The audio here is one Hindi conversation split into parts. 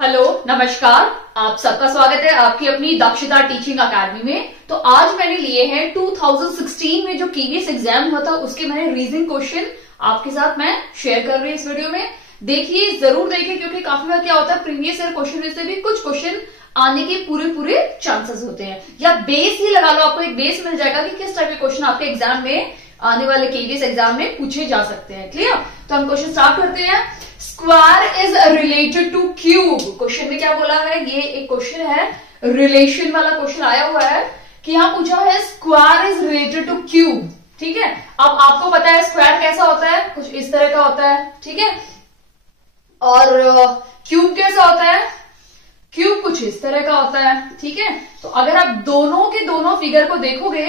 हेलो, नमस्कार। आप सबका स्वागत है आपकी अपनी दक्षता टीचिंग अकेडमी में। तो आज मैंने लिए हैं 2016 में जो केवीएस एग्जाम हुआ था उसके मैंने रीजनिंग क्वेश्चन आपके साथ मैं शेयर कर रही हूँ इस वीडियो में। देखिए, जरूर देखिए, क्योंकि काफी बार क्या होता है प्रीवियस ईयर क्वेश्चन में से भी कुछ क्वेश्चन आने के पूरे चांसेस होते हैं, या बेस ही लगा लो, आपको एक बेस मिल जाएगा कि किस टाइप के क्वेश्चन आपके एग्जाम में आने वाले केवीएस एग्जाम में पूछे जा सकते हैं। क्लियर? तो हम क्वेश्चन स्टार्ट करते हैं। Square is related two cube. Question में क्या बोला है, ये एक क्वेश्चन है, रिलेशन वाला क्वेश्चन आया हुआ है कि यहां पूछा है square is related two cube. ठीक है, अब आपको पता है स्क्वायर कैसा होता है, कुछ इस तरह का होता है। ठीक है, और क्यूब कैसा होता है, क्यूब कुछ इस तरह का होता है। ठीक है, तो अगर आप दोनों के दोनों फिगर को देखोगे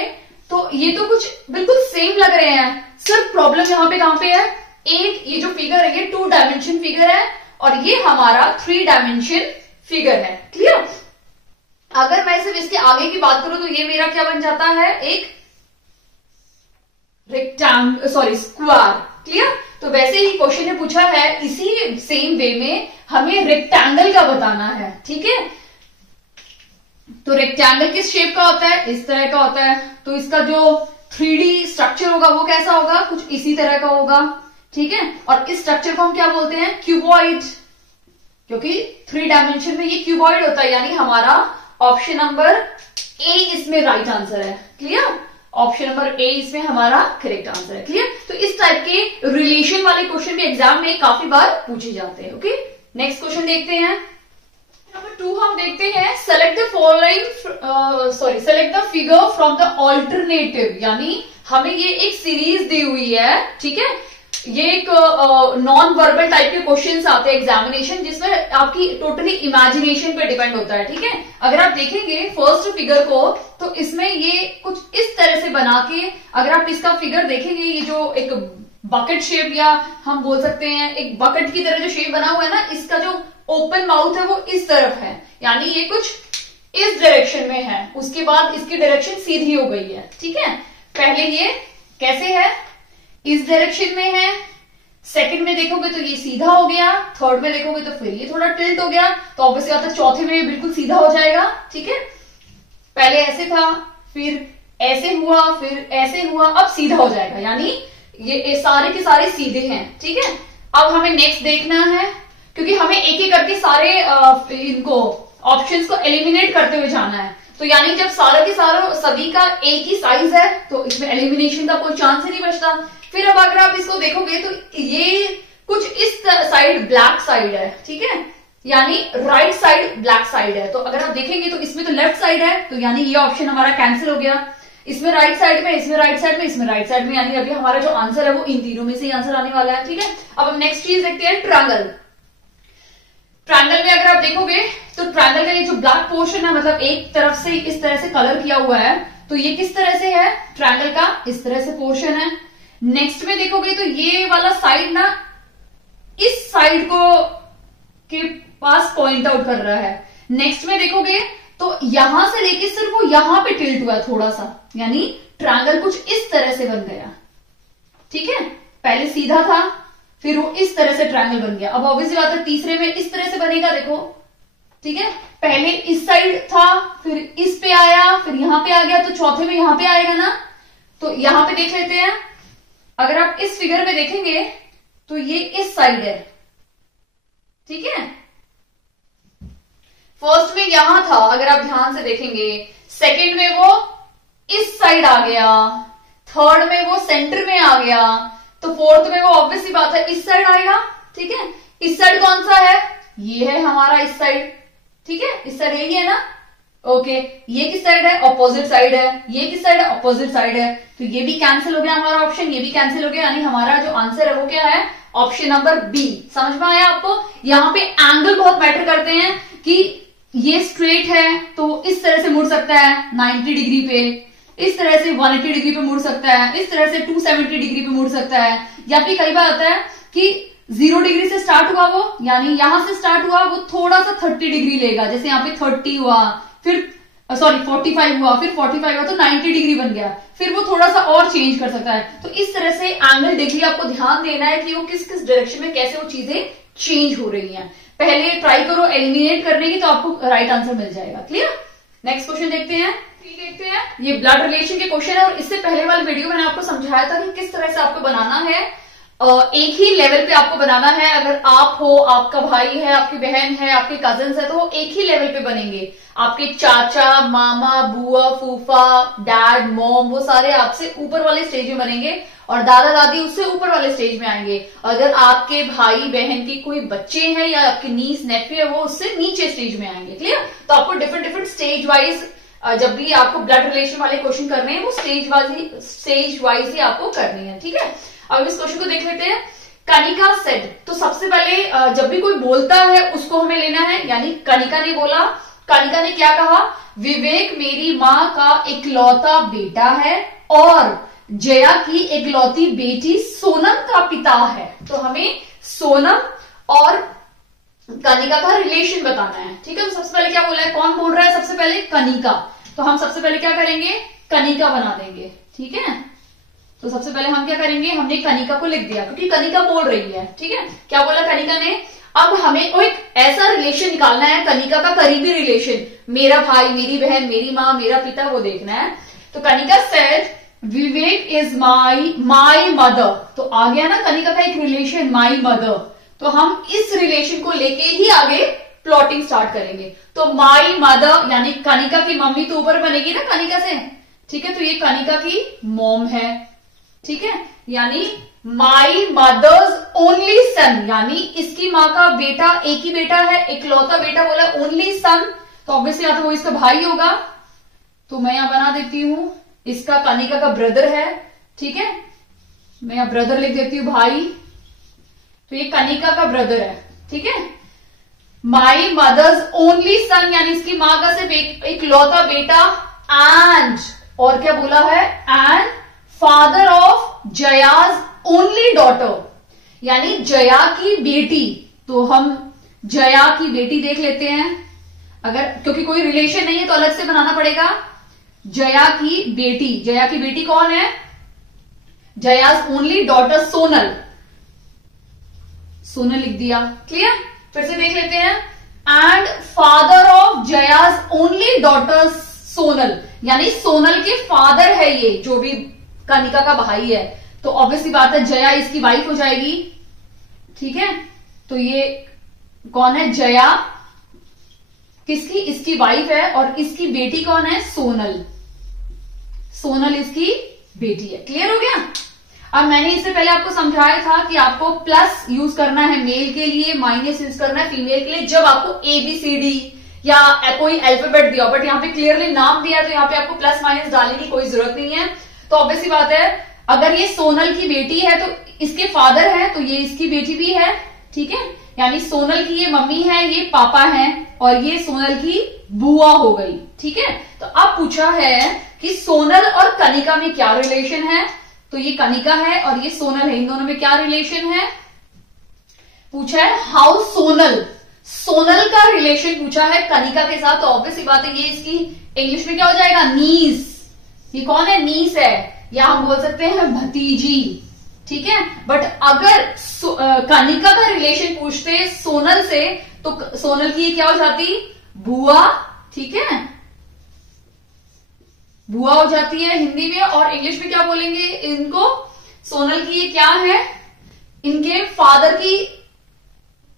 तो ये तो कुछ बिल्कुल सेम लग रहे हैं। सिर्फ प्रॉब्लम यहाँ पे कहां पे है, एक ये जो फिगर है ये 2 डायमेंशन फिगर है और ये हमारा 3 डायमेंशन फिगर है। क्लियर? अगर मैं सिर्फ इसके आगे की बात करूं तो ये मेरा क्या बन जाता है, एक स्क्वायर। क्लियर? तो वैसे ही क्वेश्चन ने पूछा है इसी सेम वे में हमें रेक्टेंगल का बताना है। ठीक है, तो रेक्टेंगल किस शेप का होता है, इस तरह का होता है। तो इसका जो 3D स्ट्रक्चर होगा वो कैसा होगा, कुछ इसी तरह का होगा। ठीक है, और इस स्ट्रक्चर को हम क्या बोलते हैं, क्यूबॉइड, क्योंकि 3 डायमेंशन में ये क्यूबॉइड होता है, यानी हमारा ऑप्शन नंबर ए इसमें राइट आंसर है। क्लियर? ऑप्शन नंबर ए इसमें हमारा करेक्ट आंसर है। क्लियर? तो इस टाइप के रिलेशन वाले क्वेश्चन भी एग्जाम में काफी बार पूछे जाते हैं। ओके, नेक्स्ट क्वेश्चन देखते हैं। नंबर 2 हम देखते हैं, select the figure from the alternative. यानी हमें ये एक सीरीज दी हुई है। ठीक है, ये एक नॉन वर्बल टाइप के क्वेश्चंस आते हैं एग्जामिनेशन, जिसमें आपकी टोटली इमेजिनेशन पे डिपेंड होता है। ठीक है, अगर आप देखेंगे फर्स्ट फिगर को तो इसमें ये कुछ इस तरह से बना के, अगर आप इसका फिगर देखेंगे, ये जो एक बकेट शेप, या हम बोल सकते हैं एक बकेट की तरह जो शेप बना हुआ है ना, इसका जो ओपन माउथ है वो इस तरफ है, यानी ये कुछ इस डायरेक्शन में है। उसके बाद इसकी डायरेक्शन सीधी हो गई है। ठीक है, पहले ये कैसे है, इस डायरेक्शन में है, सेकंड में देखोगे तो ये सीधा हो गया, थर्ड में देखोगे तो फिर ये थोड़ा टिल्ट हो गया, तो ऑब्वियसली बात है चौथे में बिल्कुल सीधा हो जाएगा। ठीक है, पहले ऐसे था, फिर ऐसे हुआ, फिर ऐसे हुआ, अब सीधा हो जाएगा, यानी ये सारे के सारे सीधे हैं। ठीक है, अब हमें नेक्स्ट देखना है, क्योंकि हमें एक एक करके सारे इनको ऑप्शंस को एलिमिनेट करते हुए जाना है। तो यानी जब सारे के सारे सभी का एक ही साइज है तो इसमें एलिमिनेशन का कोई चांस ही नहीं बचता। फिर अब अगर आप इसको देखोगे तो ये कुछ इस साइड ब्लैक साइड है। ठीक है, यानी राइट साइड ब्लैक साइड है। तो अगर आप देखेंगे तो इसमें तो लेफ्ट साइड है, तो यानी ये ऑप्शन हमारा कैंसिल हो गया। इसमें राइट साइड में, इसमें राइट साइड में, इसमें राइट साइड में, यानी अभी हमारा जो आंसर है वो इन तीनों में से ही आंसर आने वाला है। ठीक है, अब हम नेक्स्ट चीज देखते हैं, ट्रायंगल। ट्रायंगल में अगर आप देखोगे तो ट्रायंगल का ये जो ब्लैक पोर्शन है, मतलब एक तरफ से इस तरह से कलर किया हुआ है, तो ये किस तरह से है, ट्रायंगल का इस तरह से पोर्शन है। नेक्स्ट में देखोगे तो ये वाला साइड ना इस साइड को के पास पॉइंट आउट कर रहा है। नेक्स्ट में देखोगे तो यहां से लेके सिर्फ वो यहां पे टिल्ट हुआ है थोड़ा सा, यानी ट्रायंगल कुछ इस तरह से बन गया। ठीक है, पहले सीधा था, फिर वो इस तरह से ट्रायंगल बन गया। अब ऑब्वियसली बात है तीसरे में इस तरह से बनेगा, देखो। ठीक है, पहले इस साइड था, फिर इस पे आया, फिर यहां पे आ गया, तो चौथे में यहां पे आएगा ना। तो यहां पे देख लेते हैं, अगर आप इस फिगर में देखेंगे तो ये इस साइड है। ठीक है, फर्स्ट में यहां था, अगर आप ध्यान से देखेंगे, सेकंड में वो इस साइड आ गया, थर्ड में वो सेंटर में आ गया, तो फोर्थ में वो ऑब्वियसली बात है इस साइड आएगा। ठीक है, इस साइड कौन सा है, ये है हमारा इस साइड। ठीक है, इस साइड यही है ना। ओके, ये किस साइड है, ऑपोजिट साइड है। ये किस साइड है, ऑपोजिट साइड है। तो ये भी कैंसिल हो गया हमारा ऑप्शन, ये भी कैंसिल हो गया, यानी हमारा जो आंसर है वो क्या है, ऑप्शन नंबर बी। समझ में आया आपको? यहाँ पे एंगल बहुत मैटर करते हैं कि ये स्ट्रेट है तो इस तरह से मुड़ सकता है 90 डिग्री पे, इस तरह से 180 डिग्री पे मुड़ सकता है, इस तरह से 270 डिग्री पे मुड़ सकता है, या फिर कई बार होता है कि 0 डिग्री से स्टार्ट हुआ वो, यानी यहां से स्टार्ट हुआ वो थोड़ा सा 30 डिग्री लेगा, जैसे यहाँ पे 30 हुआ, फिर 45 हुआ, फिर 45 हुआ, तो 90 डिग्री बन गया, फिर वो थोड़ा सा और चेंज कर सकता है। तो इस तरह से एंगल देखिए, आपको ध्यान देना है कि वो किस किस डायरेक्शन में कैसे वो चीजें चेंज हो रही हैं। पहले ट्राई करो एलिमिनेट करने की, तो आपको राइट आंसर मिल जाएगा। क्लियर? नेक्स्ट क्वेश्चन देखते हैं। ये ब्लड रिलेशन के क्वेश्चन है, और इससे पहले वाले वीडियो में मैंने आपको समझाया था कि किस तरह से आपको बनाना है। एक ही लेवल पे आपको बनाना है। अगर आप हो, आपका भाई है, आपकी बहन है, आपके कजिन्स है, तो वो एक ही लेवल पे बनेंगे। आपके चाचा, मामा, बुआ, फूफा, डैड, मॉम, वो सारे आपसे ऊपर वाले स्टेज में बनेंगे, और दादा दादी उससे ऊपर वाले स्टेज में आएंगे। अगर आपके भाई बहन की कोई बच्चे हैं या आपके नीस नेफ्यू है, वो उससे नीचे स्टेज में आएंगे। क्लियर? तो आपको डिफरेंट डिफरेंट स्टेज वाइज, जब भी आपको ब्लड रिलेशन वाले क्वेश्चन करने हैं, वो स्टेज वाइज ही आपको करनी है। ठीक है? अब इस क्वेश्चन को देख लेते हैं। कनिका सेड, तो सबसे पहले जब भी कोई बोलता है उसको हमें लेना है, यानी कनिका ने बोला। कनिका ने क्या कहा? विवेक मेरी माँ का इकलौता बेटा है और जया की इकलौती बेटी सोनम का पिता है। तो हमें सोनम और कनिका का रिलेशन बताना है। ठीक है? तो सबसे पहले क्या बोला है? कौन बोल रहा है? सबसे पहले कनिका। तो हम सबसे पहले क्या करेंगे? कनिका बना देंगे। ठीक है? तो सबसे पहले हम क्या करेंगे? हमने कनिका को लिख दिया क्योंकि कनिका बोल रही है। ठीक है? क्या बोला कनिका ने? अब हमें एक ऐसा रिलेशन निकालना है, कनिका का करीबी रिलेशन, मेरा भाई, मेरी बहन, मेरी माँ, मेरा पिता, वो देखना है। तो Kanika said Vivek is my mother. तो आ गया ना कनिका का एक रिलेशन, माई मदर। तो हम इस रिलेशन को लेके ही आगे प्लॉटिंग स्टार्ट करेंगे। तो माई मदर यानी कनिका की मम्मी तो ऊपर बनेगी ना कनिका से। ठीक है? तो ये कनिका की मॉम है। ठीक है? यानी माई मदर्स ओनली सन, यानी इसकी माँ का बेटा, एक ही बेटा है, इकलौता बेटा बोला, ओनली सन। तो ऑब्वियसली या तो वो इसका भाई होगा। तो मैं यहां बना देती हूं, इसका कनिका का ब्रदर है। ठीक है? मैं यहां ब्रदर लिख देती हूं, भाई। तो ये कनिका का ब्रदर है। ठीक है? माई मदर्स ओनली सन, यानी इसकी माँ का सिर्फ इकलौता बेटा, एंड और क्या बोला है? And father of Jaya's only daughter, यानी जया की बेटी। तो हम जया की बेटी देख लेते हैं। अगर क्योंकि कोई रिलेशन नहीं है तो अलग से बनाना पड़ेगा। जया की बेटी, जया की बेटी कौन है? Jaya's only daughter Sonal. सोनल लिख दिया। क्लियर? फिर से देख लेते हैं। And father of Jaya's only daughter Sonal, यानी सोनल के फादर है ये, जो भी कनिका का भाई है। तो ऑब्वियसली बात है जया इसकी वाइफ हो जाएगी। ठीक है? तो ये कौन है? जया किसकी? इसकी वाइफ है। और इसकी बेटी कौन है? सोनल। सोनल इसकी बेटी है। क्लियर हो गया? अब मैंने इससे पहले आपको समझाया था कि आपको प्लस यूज करना है मेल के लिए, माइनस यूज करना है फीमेल के लिए, जब आपको ABCD या कोई अल्फाबेट दिया, बट यहाँ पे क्लियरली नाम दिया, तो यहाँ पे आपको प्लस माइनस डालने की कोई जरूरत नहीं है। तो ऑब्वियसली बात है, अगर ये सोनल की बेटी है तो इसके फादर है, तो ये इसकी बेटी भी है। ठीक है? यानी सोनल की ये मम्मी है, ये पापा है, और ये सोनल की बुआ हो गई। ठीक है? तो अब पूछा है कि सोनल और कनिका में क्या रिलेशन है। तो ये कनिका है और ये सोनल है, इन दोनों में क्या रिलेशन है? पूछा है हाउ सोनल, सोनल का रिलेशन पूछा है कनिका के साथ। तो ऑब्वियसली बात है, ये इसकी इंग्लिश में क्या हो जाएगा? नीस। ये कौन है? नीस है, या हम बोल सकते हैं भतीजी। ठीक है? बट अगर कनिका का रिलेशन पूछते सोनल से, तो सोनल की क्या हो जाती? बुआ। ठीक है? बुआ हो जाती है हिंदी में, और इंग्लिश में क्या बोलेंगे इनको? सोनल की ये क्या है? इनके फादर की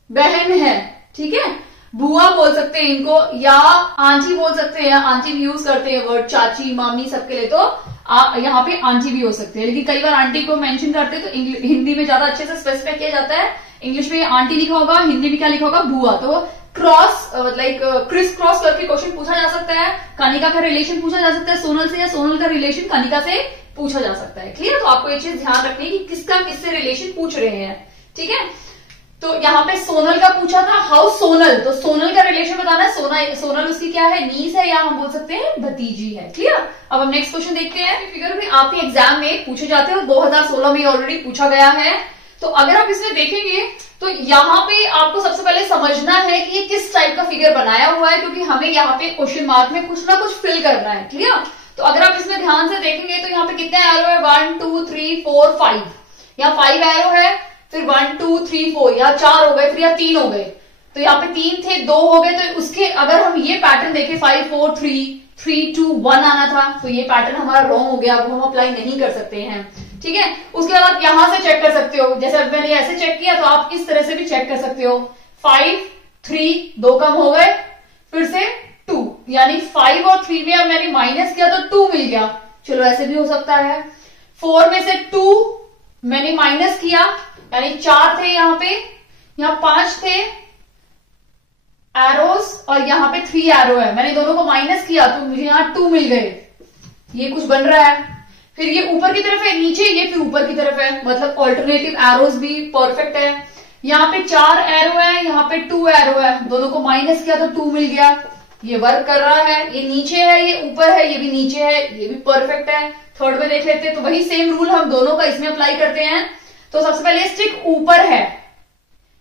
बहन है। ठीक है? बुआ बोल सकते हैं इनको, या आंटी बोल सकते हैं। आंटी भी यूज करते हैं वर्ड, चाची, मामी सबके लिए। तो यहाँ पे आंटी भी हो सकते हैं, लेकिन कई बार आंटी को मेंशन करते हैं तो हिंदी में ज्यादा अच्छे से स्पेसिफाई किया जाता है। इंग्लिश में आंटी लिखा होगा, हिंदी में क्या लिखा होगा? बुआ। तो क्रॉस लाइक क्रिस क्रॉस करके क्वेश्चन पूछा जा सकता है। कनिका का रिलेशन पूछा जा सकता है सोनल से, या सोनल का रिलेशन कनिका से पूछा जा सकता है। क्लियर? तो आपको ये चीज ध्यान रखनी है कि किसका किससे रिलेशन पूछ रहे हैं। ठीक है? तो यहाँ पे सोनल का पूछा था हाउ सोनल, तो सोनल का रिलेशन बताना है। सोनल उसकी क्या है? नीस है, या हम बोल सकते हैं भतीजी है। क्लियर? अब हम नेक्स्ट क्वेश्चन देखते हैं। फिगर भी आपके एग्जाम में पूछे जाते हैं और 2016 में ऑलरेडी पूछा गया है। तो अगर आप इसमें देखेंगे तो यहाँ पे आपको सबसे पहले समझना है कि ये किस टाइप का फिगर बनाया हुआ है, क्योंकि हमें यहाँ पे क्वेश्चन मार्क में कुछ ना कुछ फिल करना है। क्लियर? तो अगर आप इसमें ध्यान से देखेंगे तो यहाँ पे कितने एरो है? 1 2 3 4 5। यहाँ 5 एरो है, फिर 1 2 3 4, या 4 हो गए, फिर या 3 हो गए। तो यहाँ पे 3 थे, 2 हो गए, तो उसके अगर हम ये पैटर्न देखें 5 4 3 3 2 1 आना था, तो ये पैटर्न हमारा रॉन्ग हो गया, वो हम अप्लाई नहीं कर सकते हैं। ठीक है, उसके बाद आप यहां से चेक कर सकते हो, जैसे मैंने ऐसे चेक किया तो आप इस तरह से भी चेक कर सकते हो। 5 3 2 कम हो गए, फिर से 2, यानी 5 और 3 में अब मैंने माइनस किया तो 2 मिल गया। चलो ऐसे भी हो सकता है। 4 में से 2 मैंने माइनस किया, यानी 4 थे यहाँ पे, यहाँ 5 थे एरोस और यहाँ पे 3 एरो है, मैंने दोनों को माइनस किया तो मुझे यहाँ 2 मिल गए। ये कुछ बन रहा है। फिर ये ऊपर की तरफ है, नीचे ये फिर ऊपर की तरफ है, मतलब ऑल्टरनेटिव एरोस भी परफेक्ट है। यहाँ पे 4 एरो है, यहाँ पे 2 एरो है, दोनों को माइनस किया तो 2 मिल गया। ये वर्क कर रहा है। ये नीचे है, ये ऊपर है, ये भी नीचे है, ये भी परफेक्ट है। थर्ड में देख लेते हैं, तो वही सेम रूल हम दोनों का इसमें अप्लाई करते हैं। तो सबसे पहले स्टिक ऊपर है,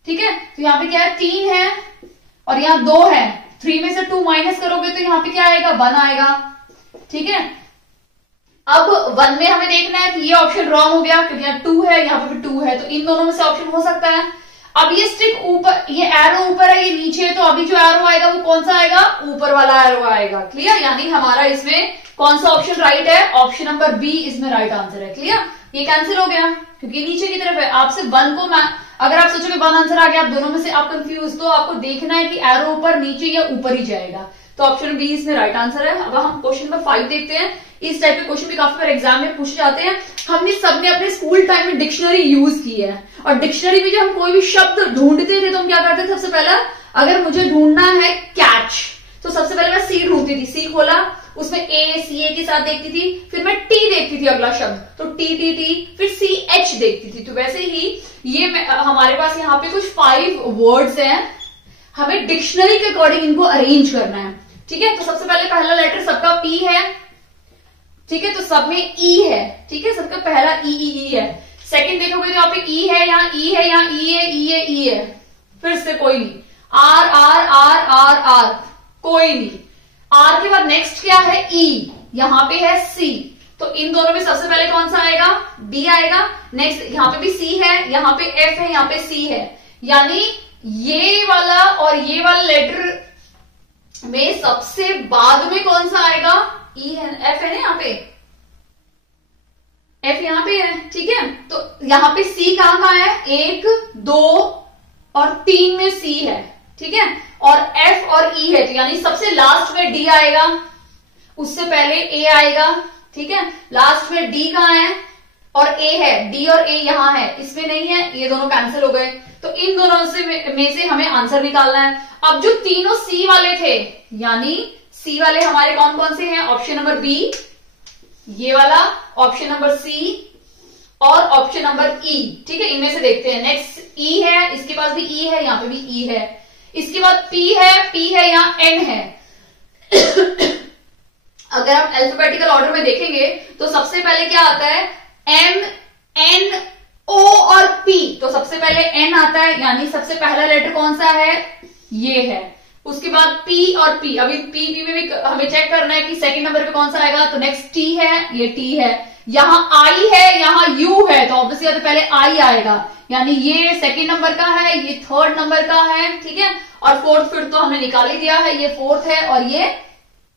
ठीक है, तो यहाँ पे क्या है 3 है और यहाँ 2 है। 3 में से 2 माइनस करोगे तो यहाँ पे क्या आएगा 1 आएगा। ठीक है, अब 1 में हमें देखना है कि ये ऑप्शन रॉन्ग हो गया क्योंकि यहाँ 2 है, यहाँ पे भी 2 है, तो इन दोनों में से ऑप्शन हो सकता है। अब ये स्टिक ऊपर, ये एरो ऊपर है, ये नीचे है, तो अभी जो एरो आएगा वो कौन सा आएगा, ऊपर वाला एरो आएगा। क्लियर, यानी हमारा इसमें कौन सा ऑप्शन राइट है, ऑप्शन नंबर बी इसमें राइट आंसर है। क्लियर, ये कैंसिल हो गया क्योंकि नीचे की तरफ है। आपसे 1 को अगर आप सोचोगे 1 आंसर आ गया, आप दोनों में से आप कंफ्यूज, तो आपको देखना है कि एरो ऊपर नीचे या ऊपर ही जाएगा, तो ऑप्शन बी इसमें राइट आंसर है। अब हम क्वेश्चन नंबर 5 देखते हैं। इस टाइप के क्वेश्चन भी काफी बार एग्जाम में पूछे जाते हैं। हमने सबने अपने स्कूल टाइम में डिक्शनरी यूज की है, और डिक्शनरी में जब हम कोई भी शब्द ढूंढते थे तो हम क्या करते थे, सबसे पहले अगर मुझे ढूंढना है कैच, तो सबसे पहले मैं सी ढूंढती थी। सी खोला, उसमें ए सी ए के साथ देखती थी, फिर मैं टी देखती थी अगला शब्द, तो टी टी टी, फिर सी एच देखती थी। तो वैसे ही ये हमारे पास यहाँ पे कुछ 5 वर्ड्स हैं, हमें डिक्शनरी के अकॉर्डिंग इनको अरेंज करना है। ठीक है, तो सबसे पहले पहला लेटर सबका पी है, ठीक है, तो सब में ई है। ठीक है, सबका पहला ई है। सेकंड देखोगे तो यहाँ पे ई है, यहाँ ई है, यहाँ ई है, ई है, ई है, फिर से कोई नहीं। R R R R R, कोई नहीं। आर के बाद नेक्स्ट क्या है, ई, यहाँ पे है सी, तो इन दोनों में सबसे पहले कौन सा आएगा, डी आएगा। नेक्स्ट यहाँ पे भी सी है, यहाँ पे एफ है, यहाँ पे सी है, यानी ये वाला और ये वाला लेटर में सबसे बाद में कौन सा आएगा, ई है, एफ है ना, यहाँ पे एफ यहाँ पे है। ठीक है, तो यहाँ पे सी कहां है, 1 2 और 3 में सी है। ठीक है, और एफ और ई है, यानी सबसे लास्ट में डी आएगा, उससे पहले ए आएगा। ठीक है, लास्ट में डी कहां है और ए है, डी और ए यहां है, इसमें नहीं है, ये दोनों कैंसिल हो गए। तो इन दोनों में से हमें आंसर निकालना है। अब जो तीनों सी वाले थे, यानी सी वाले हमारे कौन कौन से हैं, ऑप्शन नंबर बी, ये वाला, ऑप्शन नंबर सी और ऑप्शन नंबर ई। ठीक है, इनमें से देखते हैं। नेक्स्ट ई है, इसके पास भी ई है, यहाँ पे भी ई है, इसके बाद पी है, यहाँ एन है। अगर आप अल्फाबेटिकल ऑर्डर में देखेंगे तो सबसे पहले क्या आता है, एम एन ओ और पी, तो सबसे पहले एन आता है, यानी सबसे पहला लेटर कौन सा है, ये है। उसके बाद पी और पी, अभी पी में भी हमें चेक करना है कि सेकंड नंबर पे कौन सा आएगा, तो नेक्स्ट टी है, ये टी है, यहाँ आई है, यहाँ यू है, तो ऑब्वियसली पहले आई आएगा, यानी ये सेकंड नंबर का है, ये थर्ड नंबर का है। ठीक है, और फोर्थ फिर तो हमने निकाल ही दिया है, ये फोर्थ है, और ये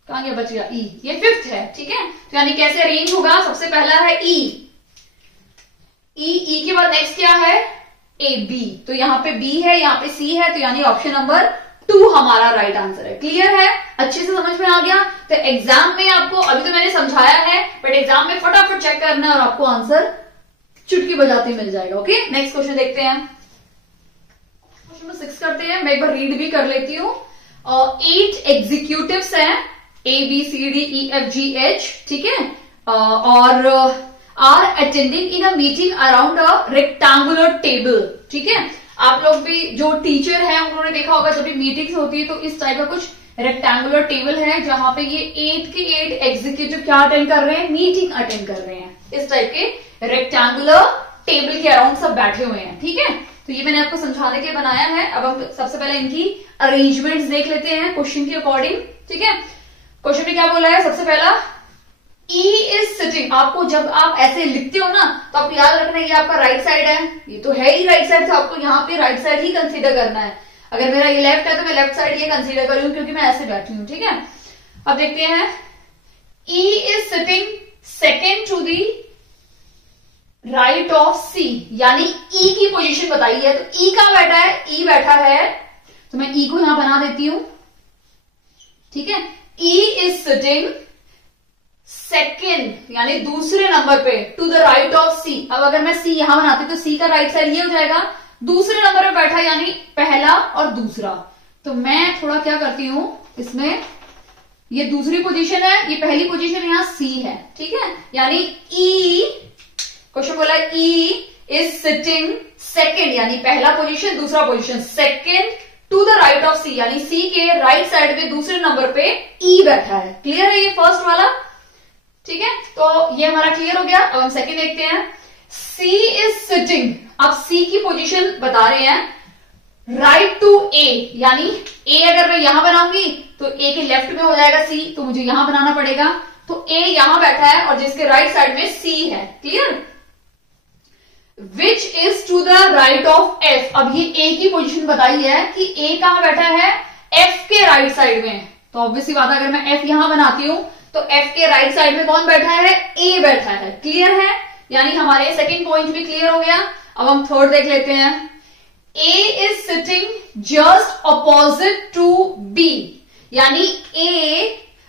कहां गया, बच गया ई, ये फिफ्थ है। ठीक है, तो यानी कैसे अरेंज होगा, सबसे पहला है ई, ई के बाद नेक्स्ट क्या है, ए बी, तो यहाँ पे बी है, यहाँ पे सी है, तो यानी ऑप्शन नंबर 2 हमारा राइट आंसर है। क्लियर है, अच्छे से समझ में आ गया। तो एग्जाम में आपको, अभी तो मैंने समझाया है, बट एग्जाम में फटाफट चेक करना है और आपको आंसर चुटकी बजाते मिल जाएगा। ओके, नेक्स्ट क्वेश्चन देखते हैं। क्वेश्चन नंबर 6 करते हैं, मैं एक बार रीड भी कर लेती हूँ। 8 एग्जीक्यूटिव्स हैं, A B C D E F G H, ठीक है, और are attending in a meeting around a rectangular table. ठीक है, आप लोग भी जो टीचर हैं उन्होंने देखा होगा, जब भी मीटिंग्स होती है तो इस टाइप का कुछ रेक्टेंगुलर टेबल है, जहां पे ये 8 के 8 एग्जीक्यूटिव क्या अटेंड कर रहे हैं, मीटिंग अटेंड कर रहे हैं। इस टाइप के रेक्टेंगुलर टेबल के अराउंड सब बैठे हुए हैं। ठीक है, तो ये मैंने आपको समझाने के लिए बनाया है। अब हम सबसे पहले इनकी अरेंजमेंट्स देख लेते हैं क्वेश्चन के अकॉर्डिंग। ठीक है, क्वेश्चन में क्या बोला है, सबसे पहला E इज सिटिंग। आपको जब आप ऐसे लिखते हो ना, तो आपको याद रखना है ये आपका राइट साइड है, ये तो है ही राइट साइड, तो आपको यहाँ पे राइट साइड ही कंसीडर करना है। अगर मेरा ये लेफ्ट है तो मैं लेफ्ट साइड ये कंसीडर करूं क्योंकि मैं ऐसे बैठी हूं, ठीक है। अब देखते हैं, E is sitting second to the right of C, यानी E की पोजीशन बताई है। तो E कहां बैठा है? E बैठा है, तो मैं E को यहां बना देती हूं, ठीक है। E इज सिटिंग सेकेंड यानी दूसरे नंबर पे to the right of C। अब अगर मैं C यहां बनाती तो C का राइट साइड ये हो जाएगा, दूसरे नंबर पे बैठा यानी पहला और दूसरा। तो मैं थोड़ा क्या करती हूं इसमें, ये दूसरी पोजीशन है, ये पहली पोजीशन यहां C है, ठीक है। यानी E, क्वेश्चन बोला E इज सिटिंग सेकेंड यानी पहला पोजीशन, दूसरा position, second to the right of C, यानी C के राइट साइड पे दूसरे नंबर पे E बैठा है। क्लियर है ये फर्स्ट वाला, ठीक है। तो ये हमारा क्लियर हो गया। अब हम सेकेंड देखते हैं, C इज सिटिंग, अब C की पोजीशन बता रहे हैं राइट टू A, यानी A अगर मैं यहां बनाऊंगी तो A के लेफ्ट में हो जाएगा C, तो मुझे यहां बनाना पड़ेगा। तो A यहां बैठा है और जिसके राइट साइड में C है, clear. Which is to the right of F, अब ये A की पोजीशन बताई है कि A कहां बैठा है? F के राइट साइड में। तो ऑब्वियसली बात है, अगर मैं F यहां बनाती हूं तो F के राइट साइड में कौन बैठा है? A बैठा है, क्लियर है। यानी हमारे सेकंड पॉइंट भी क्लियर हो गया। अब हम थर्ड देख लेते हैं, A is sitting just opposite to B, यानी A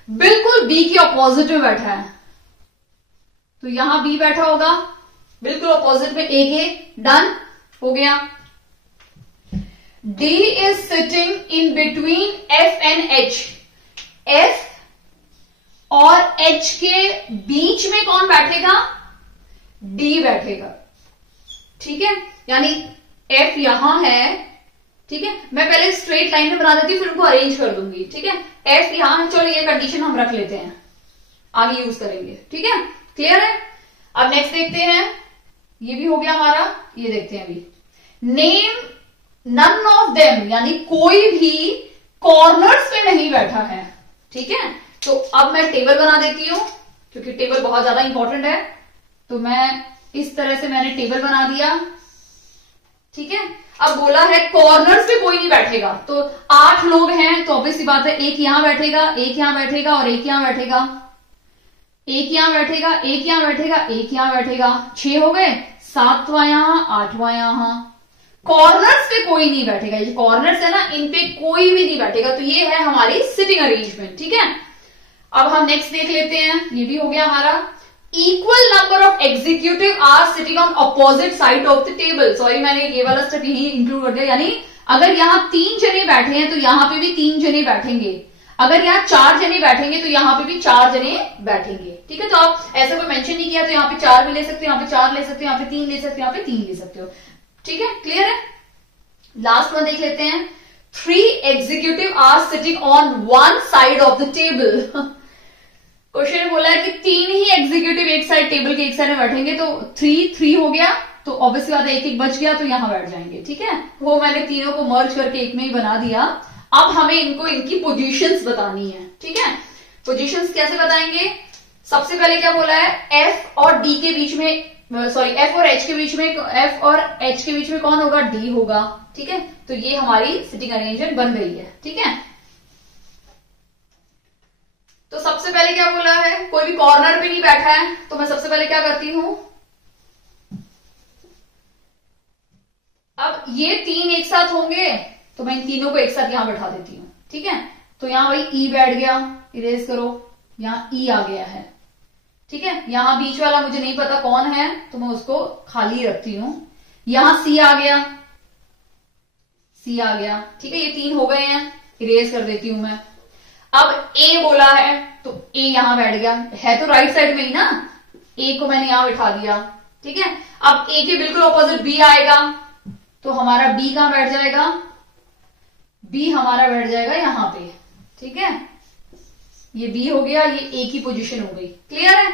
बिल्कुल B के अपोजिट में बैठा है। तो यहां B बैठा होगा बिल्कुल अपोजिट में A के, डन हो गया। D is sitting in between F and H, F और H के बीच में कौन बैठेगा? D बैठेगा, ठीक है। यानी F यहां है, ठीक है। मैं पहले स्ट्रेट लाइन में बना देती हूं फिर उनको अरेंज कर दूंगी, ठीक है। F यहां है, चलो ये कंडीशन हम रख लेते हैं, आगे यूज करेंगे, ठीक है। क्लियर है। अब नेक्स्ट देखते हैं, ये भी हो गया हमारा, ये देखते हैं अभी, नेम नन ऑफ देम, यानी कोई भी कॉर्नर्स पे नहीं बैठा है, ठीक है। तो अब मैं टेबल बना देती हूं क्योंकि टेबल बहुत ज्यादा इंपॉर्टेंट है। तो मैं इस तरह से मैंने टेबल बना दिया, ठीक है। अब बोला है कॉर्नर्स पे कोई नहीं बैठेगा, तो 8 लोग हैं तो ऑब्वियसली बात है, एक यहां बैठेगा, एक यहां बैठेगा और एक यहां बैठेगा, एक यहां बैठेगा, एक यहां बैठेगा, एक यहां बैठेगा, 6 हो गए, 7वां यहां, 8वां यहां। कॉर्नर्स पे कोई नहीं बैठेगा, ये कॉर्नर्स है ना, इन पे कोई भी नहीं बैठेगा। तो ये है हमारी सिटिंग अरेंजमेंट, ठीक है। अब हम नेक्स्ट देख लेते हैं, ये भी हो गया हमारा, equal number of executive are sitting on opposite side of the table. Sorry मैंने ये वाला स्टेप यही इंक्लूड कर दिया, यानी अगर यहां 3 जने बैठे हैं तो यहां पे भी 3 जने बैठेंगे, अगर यहाँ 4 जने बैठेंगे तो यहां पे भी 4 जने बैठेंगे, ठीक है। तो आप ऐसा कोई मेंशन नहीं किया तो यहाँ पे 4 भी ले सकते हो, यहाँ पे 4 ले सकते हो, यहाँ पे 3 ले सकते हो, यहाँ पे 3 ले सकते हो, ठीक है। क्लियर है। लास्ट वन देख लेते हैं, 3 executive are sitting on one side of the table. Question ने बोला है कि 3 ही एग्जीक्यूटिव एक साइड टेबल के एक साइड में बैठेंगे, तो 3 हो गया, तो ऑब्वियसली बात है एक बच गया तो यहां बैठ जाएंगे, ठीक है। वो मैंने तीनों को मर्ज करके एक में ही बना दिया। अब हमें इनको इनकी पोजीशंस बतानी है, ठीक है। पोजीशंस कैसे बताएंगे? सबसे पहले क्या बोला है, F और D के बीच में, सॉरी F और H के बीच में, F और H के बीच में कौन होगा? D होगा, ठीक है। तो ये हमारी सिटिंग अरेंजमेंट बन गई है, ठीक है। तो सबसे पहले क्या बोला है, कोई भी कॉर्नर पे नहीं बैठा है, तो मैं सबसे पहले क्या करती हूं, अब ये 3 एक साथ होंगे तो मैं इन तीनों को एक साथ यहां बैठा देती हूं, ठीक है। तो यहां भाई E बैठ गया, इरेज करो, यहां E आ गया है, ठीक है। यहां बीच वाला मुझे नहीं पता कौन है तो मैं उसको खाली रखती हूं। यहां C आ गया, C आ गया, ठीक है। ये 3 हो गए हैं, इरेज कर देती हूं मैं। अब A बोला है तो A यहां बैठ गया, है तो राइट साइड में ही ना, A को मैंने यहां बिठा दिया, ठीक है। अब A के बिल्कुल ऑपोजिट B आएगा, तो हमारा B कहां बैठ जाएगा? B हमारा बैठ जाएगा यहां पे, ठीक है। ये B हो गया, ये A की पोजीशन हो गई, क्लियर है।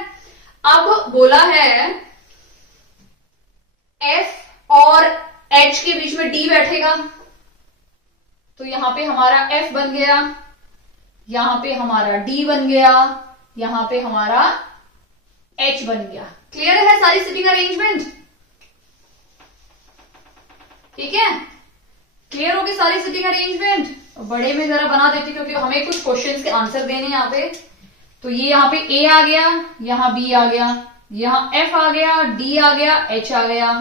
अब बोला है F और H के बीच में D बैठेगा, तो यहां पे हमारा F बन गया, यहां पे हमारा D बन गया, यहां पे हमारा H बन गया। क्लियर है सारी सिटिंग अरेंजमेंट, ठीक है। क्लियर होगी सारी सिटिंग अरेंजमेंट? बड़े में जरा बना देती क्योंकि हमें कुछ क्वेश्चंस के आंसर देने यहाँ पे। तो ये यहाँ पे ए आ गया, यहाँ बी आ गया, यहाँ एफ आ गया, डी आ गया, एच आ गया,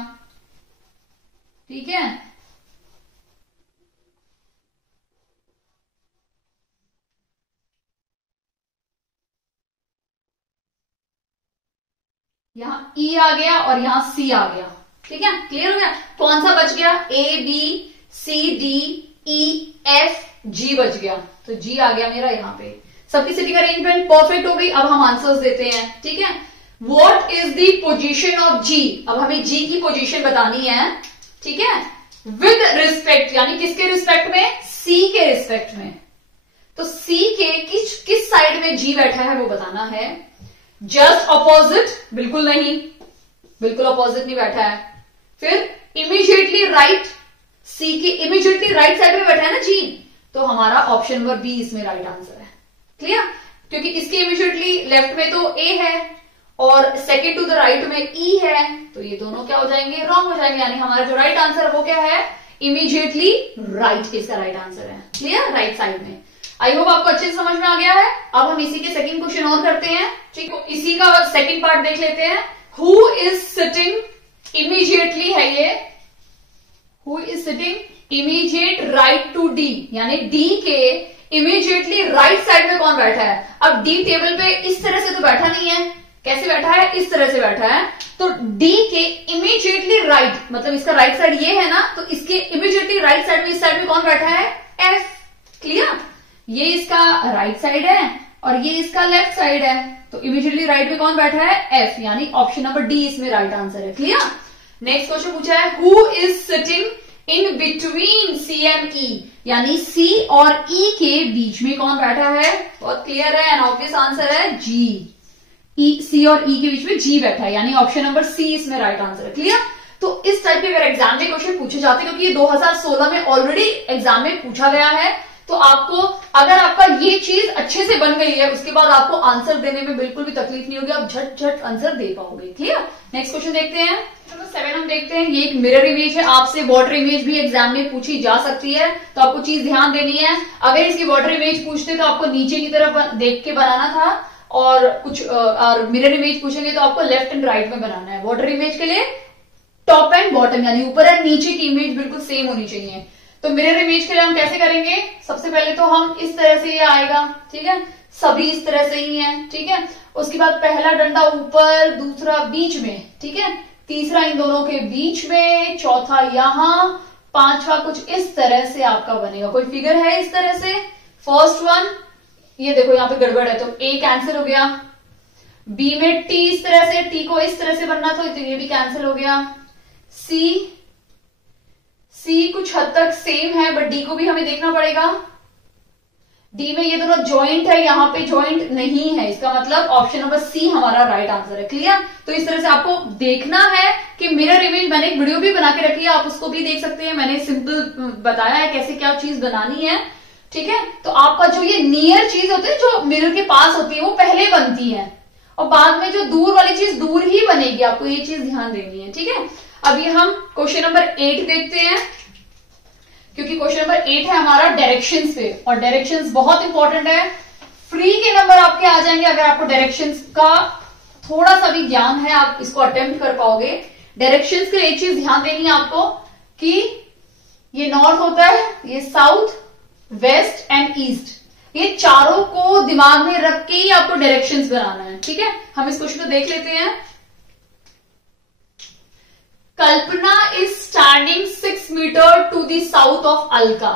ठीक है। यहाँ ई आ गया और यहाँ सी आ गया, ठीक है। क्लियर हो गया? कौन सा बच गया? A B C D E F G बच गया। तो जी आ गया मेरा यहाँ पे। सबकी सिटिंग अरेंजमेंट परफेक्ट हो गई। अब हम आंसर्स देते हैं, ठीक है। What is the position of G? अब हमें जी की पोजीशन बतानी है, ठीक है, विद रिस्पेक्ट, यानी किसके रिस्पेक्ट में? सी के रिस्पेक्ट में। तो सी के किस साइड में जी बैठा है वो बताना है। Just opposite? बिल्कुल नहीं, बिल्कुल ऑपोजिट नहीं बैठा है। फिर इमीडिएटली राइट? सी के इमीडिएटली राइट साइड में बैठा है ना जी, तो हमारा ऑप्शन नंबर बी इसमें राइट आंसर है। क्लियर? क्योंकि इसके इमीडिएटली लेफ्ट में तो ए है और सेकेंड टू द राइट में ई है, तो ये दोनों क्या हो जाएंगे? रॉन्ग हो जाएंगे। यानी हमारा जो राइट आंसर है वो क्या है? इमीडिएटली राइट इसका राइट आंसर है। क्लियर? राइट साइड में। आई होप आपको अच्छे से समझ में आ गया है। अब हम इसी के सेकंड क्वेश्चन और करते हैं, ठीक है। इसी का सेकंड पार्ट देख लेते हैं। हु इज सिटिंग इमीडिएटली है ये, who is sitting immediate right to D, यानी डी के इमीडिएटली राइट साइड में कौन बैठा है? अब डी टेबल पे इस तरह से तो बैठा नहीं है, कैसे बैठा है? इस तरह से बैठा है। तो डी के इमीडिएटली राइट, मतलब इसका राइट साइड ये है ना, तो इसके इमीडिएटली राइट साइड में, इस साइड में कौन बैठा है? एफ। क्लियर? ये इसका राइट साइड है और ये इसका लेफ्ट साइड है, तो इमीडिएटली राइट में कौन बैठा है? एफ, यानी ऑप्शन नंबर डी इसमें राइट आंसर है। क्लियर? नेक्स्ट क्वेश्चन पूछा है, who is sitting in between C and E, यानी सी और ई के बीच में कौन बैठा है? बहुत क्लियर है, एंड ऑब्वियस आंसर है जी। ई, सी और ई के बीच में जी बैठा है, यानी ऑप्शन नंबर सी इसमें राइट आंसर है। क्लियर? तो इस टाइप के अगर एग्जाम में क्वेश्चन पूछे जाते, क्योंकि ये 2016 में ऑलरेडी एग्जाम में पूछा गया है, तो आपको अगर आपका ये चीज अच्छे से बन गई है, उसके बाद आपको आंसर देने में बिल्कुल भी तकलीफ नहीं होगी, आप झट झट आंसर दे पाओगे। क्लियर? नेक्स्ट क्वेश्चन देखते हैं। नंबर 7 हम देखते हैं। ये एक मिरर इमेज है, आपसे वाटर इमेज भी एग्जाम में पूछी जा सकती है, तो आपको चीज ध्यान देनी है। अगर इसकी वाटर इमेज पूछते तो आपको नीचे की तरफ देख के बनाना था, और कुछ और मिरर इमेज पूछेंगे तो आपको लेफ्ट एंड राइट में बनाना है। वाटर इमेज के लिए टॉप एंड बॉटम, यानी ऊपर एंड नीचे की इमेज बिल्कुल सेम होनी चाहिए। तो मिरर इमेज के लिए हम कैसे करेंगे? सबसे पहले तो हम इस तरह से ये आएगा, ठीक है, सभी इस तरह से ही है, ठीक है। उसके बाद पहला डंडा ऊपर, दूसरा बीच में, ठीक है, तीसरा इन दोनों के बीच में, चौथा यहां, पांचवा कुछ इस तरह से आपका बनेगा। कोई फिगर है इस तरह से? फर्स्ट वन, ये देखो यहाँ पे गड़बड़ है, तो ए कैंसिल हो गया। बी में टी इस तरह से, टी को इस तरह से बनना था, तो ये भी कैंसिल हो गया। सी कुछ हद तक सेम है, बट डी को भी हमें देखना पड़ेगा। डी में ये दोनों ज्वाइंट है, यहाँ पे ज्वाइंट नहीं है, इसका मतलब ऑप्शन नंबर सी हमारा राइट आंसर है। क्लियर? तो इस तरह से आपको देखना है कि मिरर इमेज, मैंने एक वीडियो भी बना के रखी है, आप उसको भी देख सकते हैं। मैंने सिंपल बताया है कैसे क्या चीज बनानी है, ठीक है। तो आपका जो ये नियर चीज होती है, जो मिरर के पास होती है, वो पहले बनती है, और बाद में जो दूर वाली चीज दूर ही बनेगी। आपको ये चीज ध्यान देनी है, ठीक है। अभी हम क्वेश्चन नंबर 8 देखते हैं, क्योंकि क्वेश्चन नंबर 8 है हमारा डायरेक्शंस पे, और डायरेक्शंस बहुत इंपॉर्टेंट है। फ्री के नंबर आपके आ जाएंगे अगर आपको डायरेक्शंस का थोड़ा सा भी ज्ञान है, आप इसको अटेम्प्ट कर पाओगे। डायरेक्शंस के लिए एक चीज ध्यान देनी है आपको कि ये नॉर्थ होता है, ये साउथ, वेस्ट एंड ईस्ट, ये चारों को दिमाग में रख के ही आपको डायरेक्शंस बनाना है, ठीक है। हम इस क्वेश्चन को देख लेते हैं। Kalpana is standing 6 metre to the south of Alka,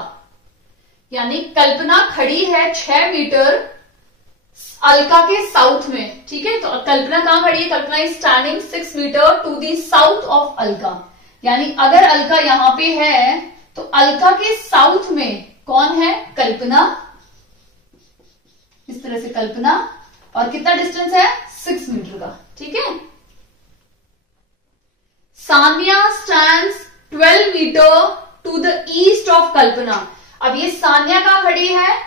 यानी कल्पना खड़ी है 6 मीटर अलका के साउथ में, ठीक है। तो कल्पना कहां खड़ी है? Kalpana is standing 6 metre to the south of Alka, यानी अगर अलका यहां पे है तो अलका के साउथ में कौन है? कल्पना। इस तरह से कल्पना, और कितना डिस्टेंस है? 6 मीटर का, ठीक है। Sania stands 12 metre to the east of Kalpana. अब ये सानिया कहां खड़ी है?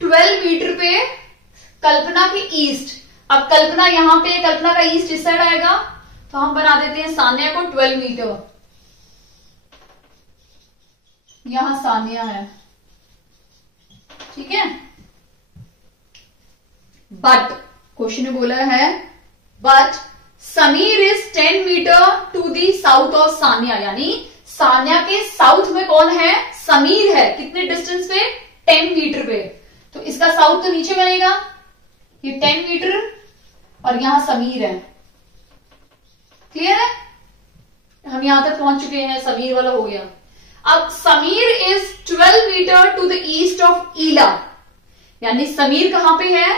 12 मीटर पे कल्पना के ईस्ट। अब कल्पना यहां पे, कल्पना का ईस्ट इस साइड आएगा, तो हम बना देते हैं सानिया को 12 मीटर। यहां सानिया है, ठीक है। बट क्वेश्चन में बोला है but Sameer is 10 metre to the south of Sania, यानी सानिया के साउथ में कौन है, समीर है। कितने डिस्टेंस पे, 10 मीटर पे। तो इसका साउथ तो नीचे बनेगा, ये 10 मीटर और यहां समीर है। क्लियर है, हम यहां तक पहुंच चुके हैं, समीर वाला हो गया। अब Sameer is 12 metre to the east of Ila, यानी समीर कहां पे है,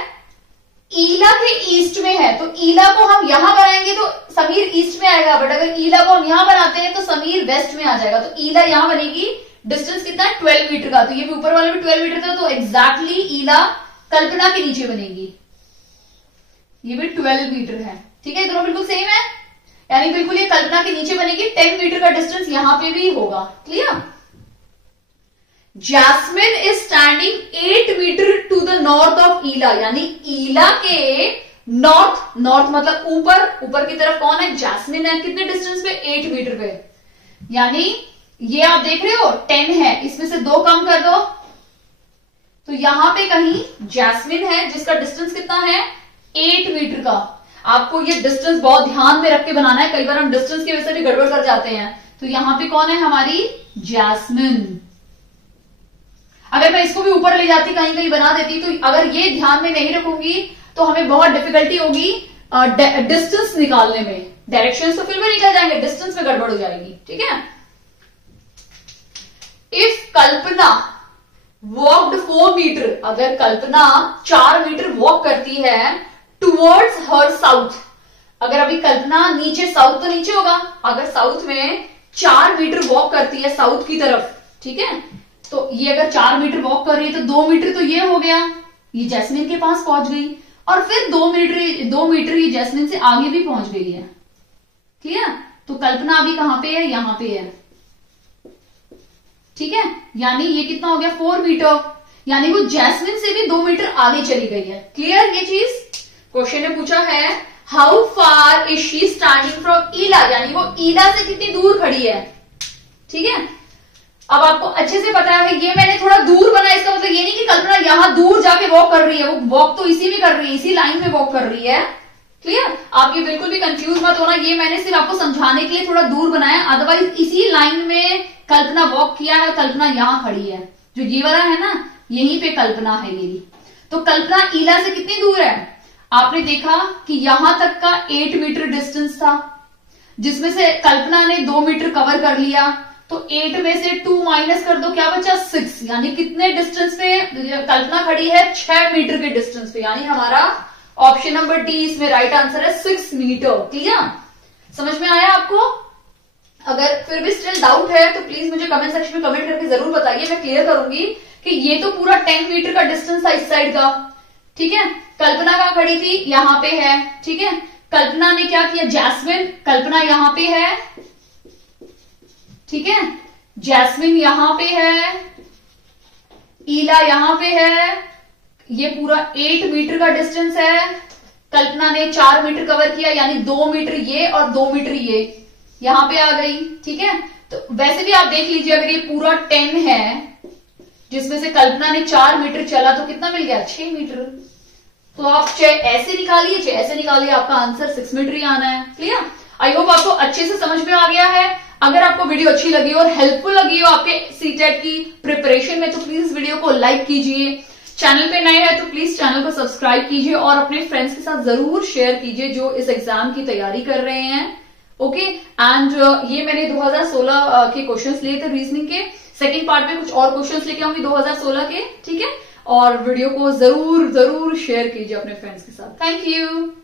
ईला के ईस्ट में है। तो ईला को हम यहां बनाएंगे तो समीर ईस्ट में आएगा, बट अगर ईला को हम यहां बनाते हैं तो समीर वेस्ट में आ जाएगा। तो ईला यहां बनेगी, डिस्टेंस कितना है, 12 मीटर का। तो ये भी ऊपर वाला भी 12 मीटर था, तो एग्जैक्टली ईला कल्पना के नीचे बनेगी, ये भी 12 मीटर है, ठीक है। दोनों बिल्कुल सेम है, यानी बिल्कुल ये कल्पना के नीचे बनेगी। 10 मीटर का डिस्टेंस यहां पे भी होगा। Clear. Jasmine is standing 8 metre to the north of Ila, यानी ईला के नॉर्थ, नॉर्थ मतलब ऊपर, ऊपर की तरफ कौन है, जैस्मिन है। कितने डिस्टेंस पे, 8 मीटर पे। यानी ये आप देख रहे हो 10 है, इसमें से 2 कम कर दो, तो यहां पे कहीं जैस्मिन है जिसका डिस्टेंस कितना है, 8 मीटर का। आपको ये डिस्टेंस बहुत ध्यान में रख के बनाना है, कई बार हम डिस्टेंस की वजह से भी गड़बड़ कर जाते हैं। तो यहां पे कौन है, हमारी जैस्मिन। अगर मैं इसको भी ऊपर ले जाती, कहीं कहीं बना देती, तो अगर ये ध्यान में नहीं रखूंगी तो हमें बहुत डिफिकल्टी होगी डिस्टेंस निकालने में। डायरेक्शंस तो फिर भी निकल जाएंगे, डिस्टेंस में गड़बड़ हो जाएगी, ठीक है। इफ कल्पना वॉकड 4 मीटर, अगर कल्पना 4 मीटर वॉक करती है टुवर्ड्स हर साउथ, अगर अभी कल्पना नीचे, साउथ तो नीचे होगा, अगर साउथ में 4 मीटर वॉक करती है साउथ की तरफ, ठीक है, तो ये अगर 4 मीटर वॉक कर रही है तो 2 मीटर तो ये हो गया, ये जैस्मिन के पास पहुंच गई, और फिर 2 मीटर ये जैस्मिन से आगे भी पहुंच गई है। क्लियर। तो कल्पना अभी कहां पे है, यहां पे है, ठीक है। यानी ये कितना हो गया, 4 मीटर, यानी वो जैस्मिन से भी 2 मीटर आगे चली गई है। क्लियर ये चीज। क्वेश्चन ने पूछा है how far is she standing from Ila, यानी वो ईला से कितनी दूर खड़ी है, ठीक है। अब आपको अच्छे से पता है, ये मैंने थोड़ा दूर बनाया, इसका मतलब ये नहीं कि कल्पना यहां दूर जाके वॉक कर रही है, वो वॉक तो इसी में कर रही है, इसी लाइन में वॉक कर रही है। क्लियर। आप ये बिल्कुल भी कंफ्यूज मत होना, ये मैंने सिर्फ आपको समझाने के लिए थोड़ा दूर बनाया, अदरवाइज इसी लाइन में कल्पना वॉक किया है, कल्पना यहां खड़ी है, जो ये वाला है ना, यहीं पे कल्पना है मेरी। तो कल्पना ईला से कितनी दूर है, आपने देखा कि यहां तक का 8 मीटर डिस्टेंस था, जिसमें से कल्पना ने 2 मीटर कवर कर लिया, तो 8 में से 2 माइनस कर दो, क्या बचा, 6, यानी कितने डिस्टेंस पे कल्पना खड़ी है, 6 मीटर के डिस्टेंस पे, यानी हमारा ऑप्शन नंबर डी इसमें राइट आंसर है, 6 मीटर। क्लियर। समझ में आया आपको। अगर फिर भी स्टिल डाउट है तो प्लीज मुझे कमेंट सेक्शन में कमेंट करके जरूर बताइए, मैं क्लियर करूंगी कि ये तो पूरा 10 मीटर का डिस्टेंस था इस साइड का, ठीक है। कल्पना कहां खड़ी थी, यहां पे है, ठीक है। कल्पना ने क्या किया, जैस्मिन, कल्पना यहां पे है, ठीक है, जैस्मिन यहां पे है, ईला यहां पे है, ये पूरा 8 मीटर का डिस्टेंस है। कल्पना ने 4 मीटर कवर किया, यानी 2 मीटर ये और 2 मीटर ये यहां पे आ गई, ठीक है। तो वैसे भी आप देख लीजिए, अगर ये पूरा 10 है, जिसमें से कल्पना ने 4 मीटर चला, तो कितना मिल गया, 6 मीटर। तो आप चाहे ऐसे निकालिए, चाहे ऐसे निकालिए, आपका आंसर 6 मीटर ही आना है। क्लियर। आई होप आपको अच्छे से समझ में आ गया है। अगर आपको वीडियो अच्छी लगी और हेल्पफुल लगी हो आपके सीटेट की प्रिपरेशन में, तो प्लीज इस वीडियो को लाइक कीजिए। चैनल पे नए हैं तो प्लीज चैनल को सब्सक्राइब कीजिए और अपने फ्रेंड्स के साथ जरूर शेयर कीजिए जो इस एग्जाम की तैयारी कर रहे हैं। ओके। एंड ये मैंने 2016 के क्वेश्चंस लिए थे रीजनिंग के। सेकंड पार्ट में कुछ और क्वेश्चंस लेके आऊंगी 2016 के, ठीक है। और वीडियो को जरूर शेयर कीजिए अपने फ्रेंड्स के साथ। Thank you.